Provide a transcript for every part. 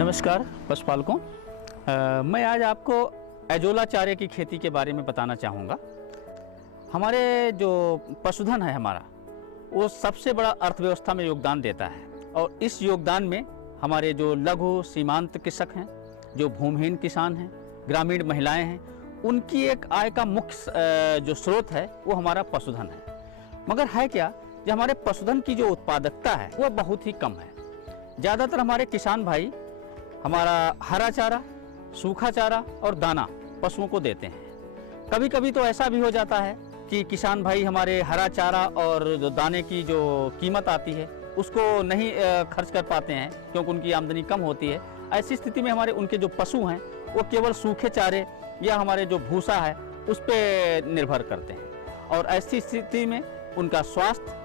नमस्कार पशुपालकों। मैं आज आपको एजोला चारे की खेती के बारे में बताना चाहूँगा। हमारे जो पशुधन है हमारा, वो सबसे बड़ा अर्थव्यवस्था में योगदान देता है और इस योगदान में हमारे जो लघु सीमांत कृषक हैं, जो भूमिहीन किसान हैं, ग्रामीण महिलाएं हैं, उनकी एक आय का मुख्य जो स्रोत है वो हमारा पशुधन है। मगर है क्या, जो हमारे पशुधन की जो उत्पादकता है वो बहुत ही कम है। ज़्यादातर हमारे किसान भाई हमारा हरा चारा, सूखा चारा और दाना पशुओं को देते हैं। कभी कभी तो ऐसा भी हो जाता है कि किसान भाई हमारे हरा चारा और जो दाने की जो कीमत आती है उसको नहीं खर्च कर पाते हैं क्योंकि उनकी आमदनी कम होती है। ऐसी स्थिति में हमारे उनके जो पशु हैं वो केवल सूखे चारे या हमारे जो भूसा है उस पर निर्भर करते हैं और ऐसी स्थिति में उनका स्वास्थ्य,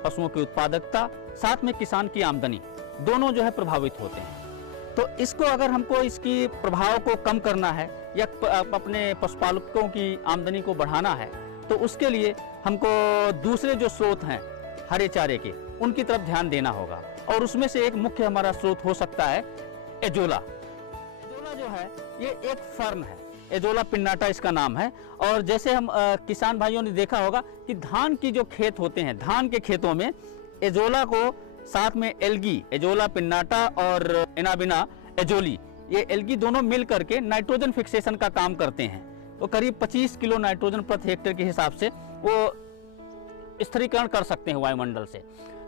पशुओं की उत्पादकता, साथ में किसान की आमदनी दोनों जो है प्रभावित होते हैं। तो इसको अगर हमको इसकी प्रभाव को कम करना है या अपने पशुपालकों की आमदनी को बढ़ाना है तो उसके लिए हमको दूसरे जो स्रोत हैं हरे चारे के, उनकी तरफ ध्यान देना होगा और उसमें से एक मुख्य हमारा स्रोत हो सकता है एजोला। एजोला जो है ये एक फर्न है, एजोला पिन्नाटा इसका नाम है। और जैसे हम किसान भाइयों ने देखा होगा कि धान की जो खेत होते हैं, धान के खेतों में एजोला को साथ में एल्गी, एजोला पिन्नाटा और एनाबिना एजोली, ये एल्गी दोनों मिल करके नाइट्रोजन फिक्सेशन का काम करते हैं। तो करीब 25 किलो नाइट्रोजन प्रति हेक्टेयर के हिसाब से वो स्थिरीकरण कर सकते हैं वायुमंडल से।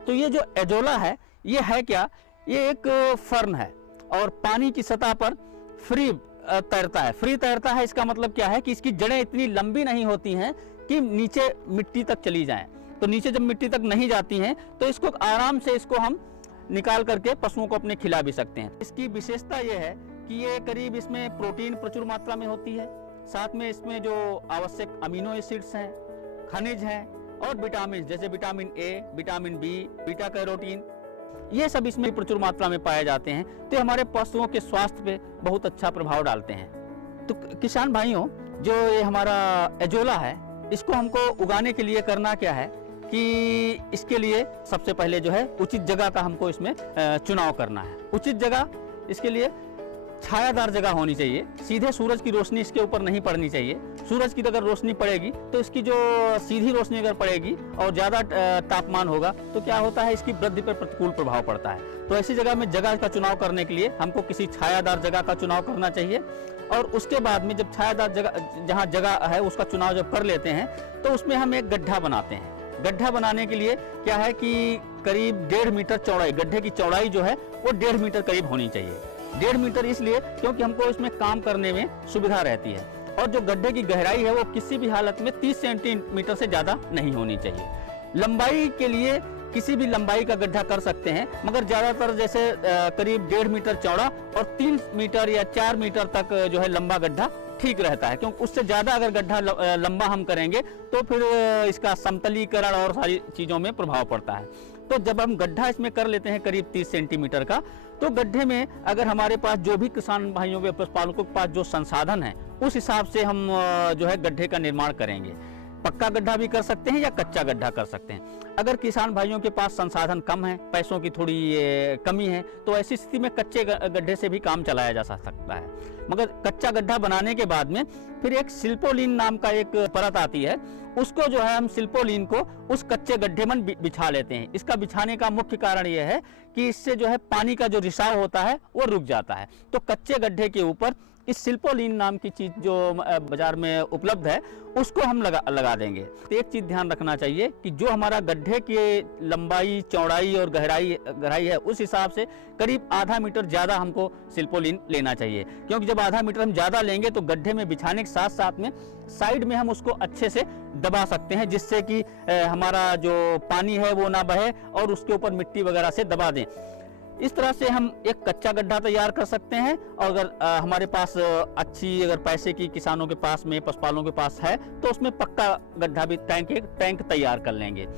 तो ये जो एजोला है ये है क्या, ये एक फर्न है और पानी की सतह पर फ्री तैरता है। फ्री तैरता है इसका मतलब क्या है कि इसकी जड़ें इतनी लंबी नहीं होती हैं कि नीचे मिट्टी तक चली जाएं। तो नीचे जब मिट्टी तक नहीं जाती हैं तो इसको आराम से इसको हम निकाल करके पशुओं को अपने खिला भी सकते हैं। इसकी विशेषता ये है कि ये करीब इसमें प्रोटीन प्रचुर मात्रा में होती है, साथ में इसमें जो आवश्यक अमीनो एसिड्स हैं, खनिज हैं और विटामिन जैसे vitamin A, vitamin B, beta carotene, ये सब इसमें प्रचुर मात्रा में पाए जाते हैं। तो हमारे पशुओं के स्वास्थ्य पे बहुत अच्छा प्रभाव डालते हैं। तो किसान भाइयों, जो ये हमारा एजोला है इसको हमको उगाने के लिए करना क्या है कि इसके लिए सबसे पहले जो है उचित जगह का हमको इसमें चुनाव करना है। उचित जगह इसके लिए छायादार जगह होनी चाहिए, सीधे सूरज की रोशनी इसके ऊपर नहीं पड़नी चाहिए। सूरज की अगर रोशनी पड़ेगी तो इसकी जो सीधी रोशनी अगर पड़ेगी और ज़्यादा तापमान होगा तो क्या होता है, इसकी वृद्धि पर प्रतिकूल प्रभाव पड़ता है। तो ऐसी जगह में जगह का चुनाव करने के लिए हमको किसी छायादार जगह का चुनाव करना चाहिए। और उसके बाद में जब छायादार जगह, जहाँ जगह है उसका चुनाव जब कर लेते हैं तो उसमें हम एक गड्ढा बनाते हैं। गड्ढा बनाने के लिए क्या है कि करीब 1.5 मीटर चौड़ाई, गड्ढे की चौड़ाई जो है वो 1.5 मीटर करीब होनी चाहिए। 1.5 मीटर इसलिए क्योंकि हमको इसमें काम करने में सुविधा रहती है। और जो गड्ढे की गहराई है वो किसी भी हालत में 30 सेंटीमीटर से ज़्यादा नहीं होनी चाहिए। लंबाई के लिए किसी भी लंबाई का गड्ढा कर सकते हैं, मगर ज़्यादातर जैसे करीब 1.5 मीटर चौड़ा और 3 मीटर या 4 मीटर तक जो है लंबा गड्ढा ठीक रहता है। क्योंकि उससे ज़्यादा अगर गड्ढा लंबा हम करेंगे तो फिर इसका समतलीकरण और सारी चीज़ों में प्रभाव पड़ता है। तो जब हम गड्ढा इसमें कर लेते हैं करीब 30 सेंटीमीटर का, तो गड्ढे में अगर हमारे पास जो भी किसान भाइयों के पशुपालकों के पास जो संसाधन है उस हिसाब से हम जो है गड्ढे का निर्माण करेंगे। पक्का गड्ढा भी कर सकते हैं या कच्चा गड्ढा कर सकते हैं। अगर किसान भाइयों के पास संसाधन कम है, पैसों की थोड़ी कमी है, तो ऐसी स्थिति में कच्चे गड्ढे से भी काम चलाया जा सकता है। मगर कच्चा गड्ढा बनाने के बाद में फिर एक सिल्पोलीन नाम का एक परत आती है, उसको जो है हम सिल्पोलीन को उस कच्चे गड्ढे में बिछा लेते हैं। इसका बिछाने का मुख्य कारण यह है कि इससे जो है पानी का जो रिसाव होता है वो रुक जाता है। तो कच्चे गड्ढे के ऊपर इस सिल्पोलीन नाम की चीज़ जो बाजार में उपलब्ध है उसको हम लगा देंगे। तो एक चीज़ ध्यान रखना चाहिए कि जो हमारा गड्ढे की लंबाई, चौड़ाई और गहराई है उस हिसाब से करीब आधा मीटर ज़्यादा हमको सिल्पोलीन लेना चाहिए। क्योंकि जब आधा मीटर हम ज़्यादा लेंगे तो गड्ढे में बिछाने के साथ साथ में साइड में हम उसको अच्छे से दबा सकते हैं, जिससे कि हमारा जो पानी है वो ना बहे और उसके ऊपर मिट्टी वगैरह से दबा दें। इस तरह से हम एक कच्चा गड्ढा तैयार कर सकते हैं। और अगर हमारे पास अच्छी अगर पैसे की किसानों के पास में, पशुपालकों के पास है तो उसमें पक्का गड्ढा भी टैंक तैयार कर लेंगे।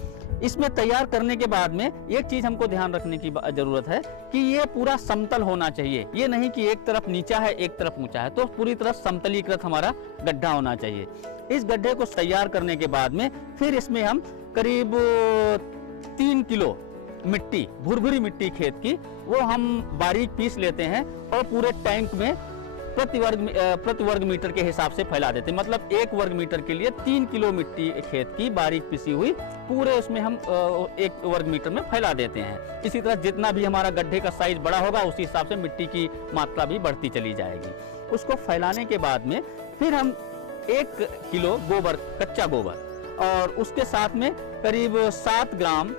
इसमें तैयार करने के बाद में एक चीज़ हमको ध्यान रखने की ज़रूरत है कि ये पूरा समतल होना चाहिए। ये नहीं कि एक तरफ नीचा है एक तरफ ऊंचा है, तो पूरी तरह समतलीकृत हमारा गड्ढा होना चाहिए। इस गड्ढे को तैयार करने के बाद में फिर इसमें हम करीब 3 किलो मिट्टी, भुरभुरी मिट्टी खेत की, वो हम बारीक पीस लेते हैं और पूरे टैंक में प्रति वर्ग मीटर के हिसाब से फैला देते हैं। मतलब 1 वर्ग मीटर के लिए 3 किलो मिट्टी खेत की बारीक पिसी हुई पूरे उसमें हम 1 वर्ग मीटर में फैला देते हैं। इसी तरह जितना भी हमारा गड्ढे का साइज बड़ा होगा उसी हिसाब से मिट्टी की मात्रा भी बढ़ती चली जाएगी। उसको फैलाने के बाद में फिर हम 1 किलो गोबर, कच्चा गोबर, और उसके साथ में करीब 7 ग्राम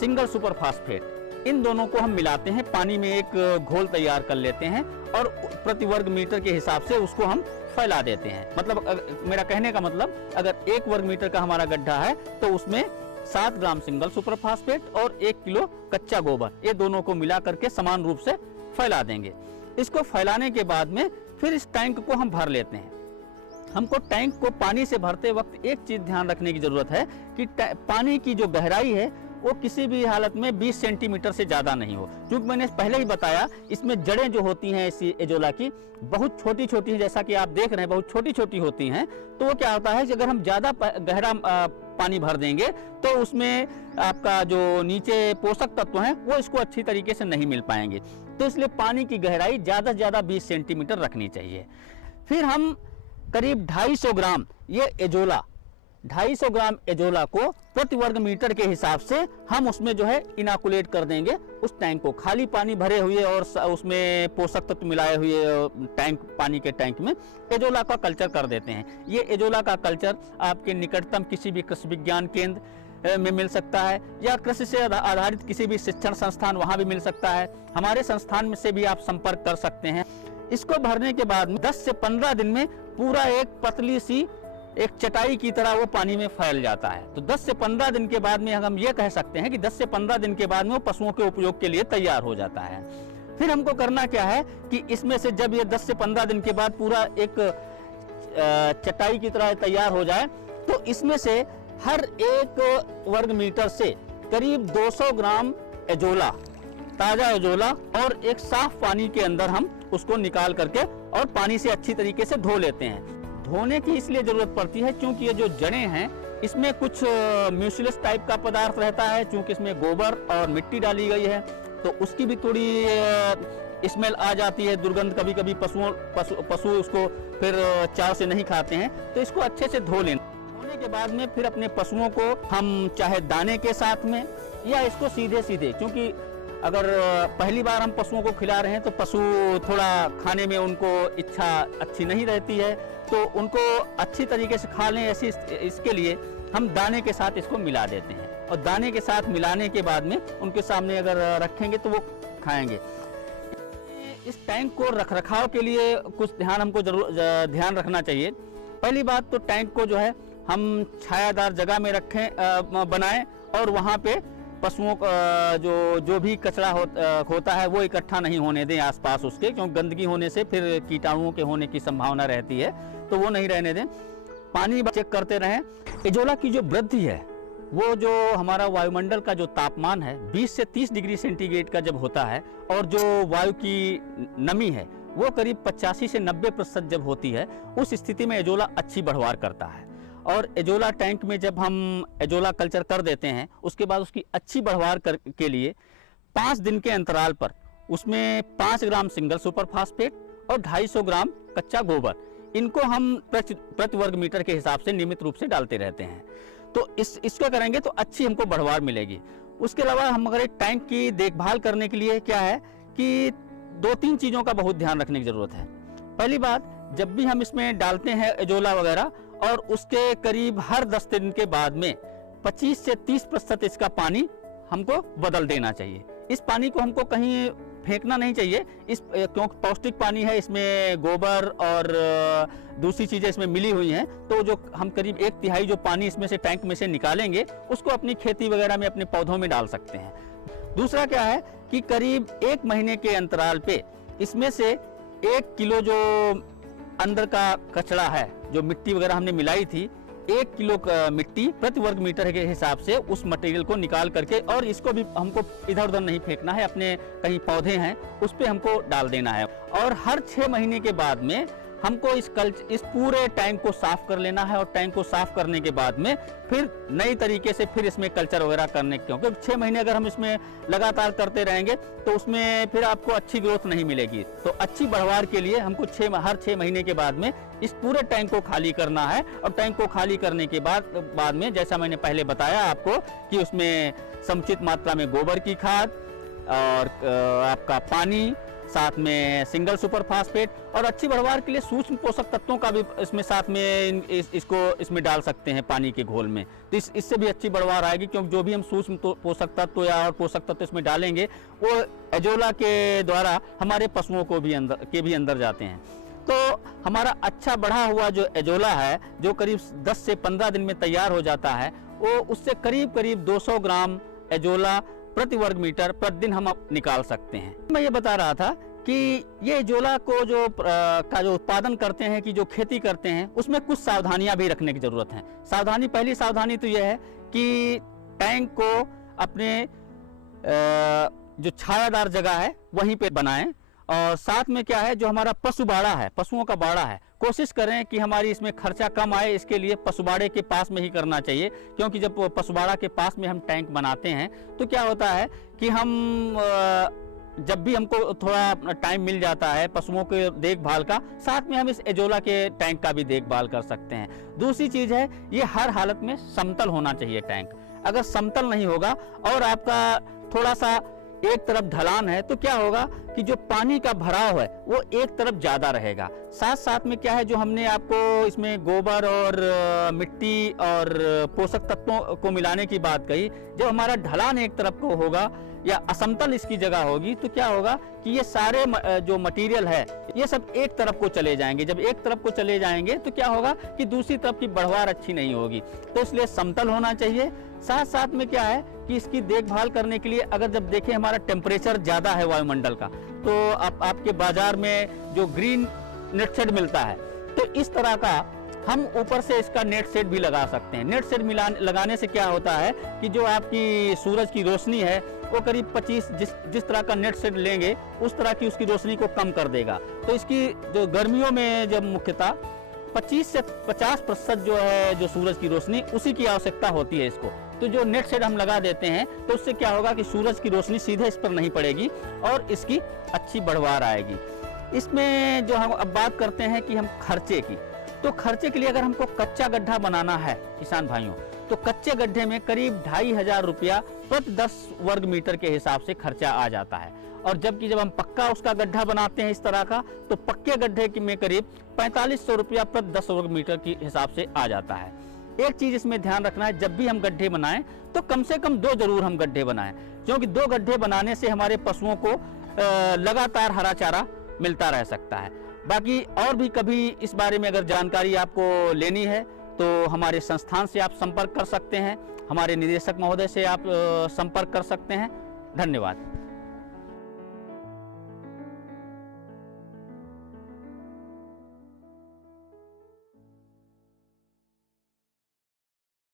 सिंगल सुपर फास्फेट, इन दोनों को हम मिलाते हैं, पानी में एक घोल तैयार कर लेते हैं और प्रति वर्ग मीटर के हिसाब से उसको हम फैला देते हैं। मतलब मेरा कहने का मतलब, अगर 1 वर्ग मीटर का हमारा गड्ढा है तो उसमें 7 ग्राम सिंगल सुपर फास्फेट और 1 किलो कच्चा गोबर, ये दोनों को मिला करके समान रूप से फैला देंगे। इसको फैलाने के बाद में फिर इस टैंक को हम भर लेते हैं। हमको टैंक को पानी से भरते वक्त एक चीज ध्यान रखने की जरूरत है कि पानी की जो गहराई है वो किसी भी हालत में 20 सेंटीमीटर से ज़्यादा नहीं हो, क्योंकि मैंने पहले ही बताया इसमें जड़ें जो होती हैं इसी एजोला की बहुत छोटी छोटी हैं, जैसा कि आप देख रहे हैं बहुत छोटी छोटी होती हैं। तो वो क्या होता है कि अगर हम ज़्यादा गहरा पानी भर देंगे तो उसमें आपका जो नीचे पोषक तत्व हैं वो इसको अच्छी तरीके से नहीं मिल पाएंगे। तो इसलिए पानी की गहराई ज़्यादा से ज़्यादा 20 सेंटीमीटर रखनी चाहिए। फिर हम करीब 250 ग्राम ये एजोला, 250 ग्राम एजोला को प्रति वर्ग मीटर के हिसाब से हम उसमें जो है इनाकुलेट कर देंगे उस टैंक को। खाली पानी भरे हुए और उसमें पोषक तत्व मिलाए हुए टैंक, पानी के टैंक में एजोला का कल्चर कर देते हैं। ये एजोला का कल्चर आपके निकटतम किसी भी कृषि विज्ञान केंद्र में मिल सकता है या कृषि से आधारित किसी भी शिक्षण संस्थान वहाँ भी मिल सकता है। हमारे संस्थान में से भी आप संपर्क कर सकते हैं। इसको भरने के बाद 10 से 15 दिन में पूरा एक पतली सी एक चटाई की तरह वो पानी में फैल जाता है। तो 10 से 15 दिन के बाद में हम ये कह सकते हैं कि 10 से 15 दिन के बाद में वो पशुओं के उपयोग के लिए तैयार हो जाता है। फिर हमको करना क्या है कि इसमें से जब ये 10 से 15 दिन के बाद पूरा एक चटाई की तरह तैयार हो जाए तो इसमें से हर 1 वर्ग मीटर से करीब 200 ग्राम एजोला, ताज़ा एजोला, और एक साफ पानी के अंदर हम उसको निकाल करके और पानी से अच्छी तरीके से धो लेते हैं। धोने की इसलिए जरूरत पड़ती है क्योंकि ये जो जड़ें हैं इसमें कुछ म्यूसिलस टाइप का पदार्थ रहता है, क्योंकि इसमें गोबर और मिट्टी डाली गई है तो उसकी भी थोड़ी स्मेल आ जाती है, दुर्गंध। कभी कभी पशु उसको फिर चाव से नहीं खाते हैं, तो इसको अच्छे से धो लेना। धोने के बाद में फिर अपने पशुओं को हम चाहे दाने के साथ में या इसको सीधे सीधे, क्योंकि अगर पहली बार हम पशुओं को खिला रहे हैं तो पशु थोड़ा खाने में उनको इच्छा अच्छी नहीं रहती है, तो उनको अच्छी तरीके से खा लें ऐसी इसके लिए हम दाने के साथ इसको मिला देते हैं। और दाने के साथ मिलाने के बाद में उनके सामने अगर रखेंगे तो वो खाएंगे। इस टैंक को रखरखाव के लिए कुछ हमको जरूर ध्यान रखना चाहिए। पहली बात तो टैंक को जो है हम छायादार जगह में रखें, बनाएं, और वहाँ पे पशुओं का जो भी कचरा होता है वो इकट्ठा नहीं होने दें आसपास उसके, क्योंकि गंदगी होने से फिर कीटाणुओं के होने की संभावना रहती है, तो वो नहीं रहने दें। पानी चेक करते रहें। एजोला की जो वृद्धि है वो जो हमारा वायुमंडल का जो तापमान है 20 से 30 डिग्री सेंटीग्रेड का जब होता है और जो वायु की नमी है वो करीब 85 से 90% जब होती है, उस स्थिति में एजोला अच्छी बढ़वार करता है। और एजोला टैंक में जब हम एजोला कल्चर कर देते हैं उसके बाद उसकी अच्छी बढ़वार के लिए 5 दिन के अंतराल पर उसमें 5 ग्राम सिंगल सुपर फास्फेट और 250 ग्राम कच्चा गोबर, इनको हम प्रति वर्ग मीटर के हिसाब से नियमित रूप से डालते रहते हैं। तो इसको करेंगे तो अच्छी हमको बढ़वार मिलेगी। उसके अलावा हम अगर एक टैंक की देखभाल करने के लिए क्या है कि 2-3 चीज़ों का बहुत ध्यान रखने की ज़रूरत है। पहली बात, जब भी हम इसमें डालते हैं एजोला वगैरह, और उसके करीब हर 10 दिन के बाद में 25 से 30% इसका पानी हमको बदल देना चाहिए। इस पानी को हमको कहीं फेंकना नहीं चाहिए, क्योंकि पौष्टिक पानी है, इसमें गोबर और दूसरी चीज़ें इसमें मिली हुई हैं, तो जो हम करीब 1/3 जो पानी इसमें से टैंक में से निकालेंगे उसको अपनी खेती वगैरह में अपने पौधों में डाल सकते हैं। दूसरा क्या है कि करीब 1 महीने के अंतराल पे इसमें से 1 किलो जो अंदर का कचरा है, जो मिट्टी वगैरह हमने मिलाई थी, 1 किलो मिट्टी प्रति वर्ग मीटर के हिसाब से उस मटेरियल को निकाल करके, और इसको भी हमको इधर उधर नहीं फेंकना है, अपने कहीं पौधे हैं उस पे हमको डाल देना है। और हर 6 महीने के बाद में हमको इस पूरे टैंक को साफ कर लेना है, और टैंक को साफ करने के बाद में फिर नई तरीके से फिर इसमें कल्चर वगैरह करने, क्योंकि 6 महीने अगर हम इसमें लगातार करते रहेंगे तो उसमें फिर आपको अच्छी ग्रोथ नहीं मिलेगी। तो अच्छी बढ़वार के लिए हमको हर 6 महीने के बाद में इस पूरे टैंक को खाली करना है, और टैंक को खाली करने के बाद में जैसा मैंने पहले बताया आपको कि उसमें समुचित मात्रा में गोबर की खाद और आपका पानी, साथ में सिंगल सुपर फास्फेट, और अच्छी बढ़वार के लिए सूक्ष्म पोषक तत्वों का भी इसमें साथ में इसको इसमें डाल सकते हैं पानी के घोल में। तो इससे भी अच्छी बढ़वार आएगी, क्योंकि जो भी हम सूक्ष्म पोषक तत्व या और पोषक तत्व इसमें डालेंगे वो एजोला के द्वारा हमारे पशुओं को भी अंदर जाते हैं। तो हमारा अच्छा बढ़ा हुआ जो एजोला है, जो करीब 10 से 15 दिन में तैयार हो जाता है, वो उससे करीब 200 ग्राम एजोला प्रति वर्ग मीटर प्रतिदिन हम निकाल सकते हैं। मैं ये बता रहा था कि ये एजोला को जो उत्पादन करते हैं, कि जो खेती करते हैं, उसमें कुछ सावधानियां भी रखने की जरूरत है। पहली सावधानी तो यह है कि टैंक को अपने जो छायादार जगह है वहीं पे बनाएं, और साथ में क्या है, जो हमारा पशु बाड़ा है, पशुओं का बाड़ा है, कोशिश करें कि हमारी इसमें खर्चा कम आए। इसके लिए पशुबाड़े के पास में ही करना चाहिए, क्योंकि जब पशुबाड़ा के पास में हम टैंक बनाते हैं तो क्या होता है कि हम जब भी हमको थोड़ा टाइम मिल जाता है पशुओं के देखभाल का, साथ में हम इस एजोला के टैंक का भी देखभाल कर सकते हैं। दूसरी चीज़ है, ये हर हालत में समतल होना चाहिए टैंक। अगर समतल नहीं होगा और आपका थोड़ा सा एक तरफ ढलान है, तो क्या होगा कि जो पानी का भराव है वो एक तरफ ज़्यादा रहेगा। साथ में क्या है, जो हमने आपको इसमें गोबर और मिट्टी और पोषक तत्वों को मिलाने की बात कही, जब हमारा ढलान एक तरफ को होगा या असमतल इसकी जगह होगी, तो क्या होगा कि ये सारे जो मटेरियल है ये सब एक तरफ को चले जाएंगे। जब एक तरफ को चले जाएंगे तो क्या होगा कि दूसरी तरफ की बढ़वार अच्छी नहीं होगी। तो इसलिए समतल होना चाहिए। साथ में क्या है कि इसकी देखभाल करने के लिए, अगर जब देखें हमारा टेम्परेचर ज़्यादा है वायुमंडल का, तो आपके बाजार में जो ग्रीन नेट शेड मिलता है, तो इस तरह का हम ऊपर से इसका नेट शेड भी लगा सकते हैं। नेट शेड लगाने से क्या होता है कि जो आपकी सूरज की रोशनी है वो करीब 25 जिस तरह का नेट शेड लेंगे उस तरह की उसकी रोशनी को कम कर देगा। तो इसकी जो गर्मियों में जब मुख्यतः 25 से 50% जो है जो सूरज की रोशनी, उसी की आवश्यकता होती है इसको। तो जो नेट शेड हम लगा देते हैं तो उससे क्या होगा कि सूरज की रोशनी सीधे इस पर नहीं पड़ेगी और इसकी अच्छी बढ़वार आएगी। इसमें जो हम अब बात करते हैं कि हम खर्चे की, तो खर्चे के लिए अगर हमको कच्चा गड्ढा बनाना है किसान भाइयों, तो कच्चे गड्ढे में करीब 2500 रुपया प्रति 10 वर्ग मीटर के हिसाब से खर्चा आ जाता है। और जबकि जब हम पक्का उसका गड्ढा बनाते हैं इस तरह का, तो पक्के गड्ढे में करीब 4500 रुपया प्रति 10 वर्ग मीटर के हिसाब से आ जाता है। एक चीज इसमें ध्यान रखना है, जब भी हम गड्ढे बनाएं तो कम से कम 2 जरूर हम गड्ढे बनाएं, क्योंकि 2 गड्ढे बनाने से हमारे पशुओं को लगातार हरा चारा मिलता रह सकता है। बाकी और भी कभी इस बारे में अगर जानकारी आपको लेनी है तो हमारे संस्थान से आप संपर्क कर सकते हैं, हमारे निदेशक महोदय से आप संपर्क कर सकते हैं। धन्यवाद।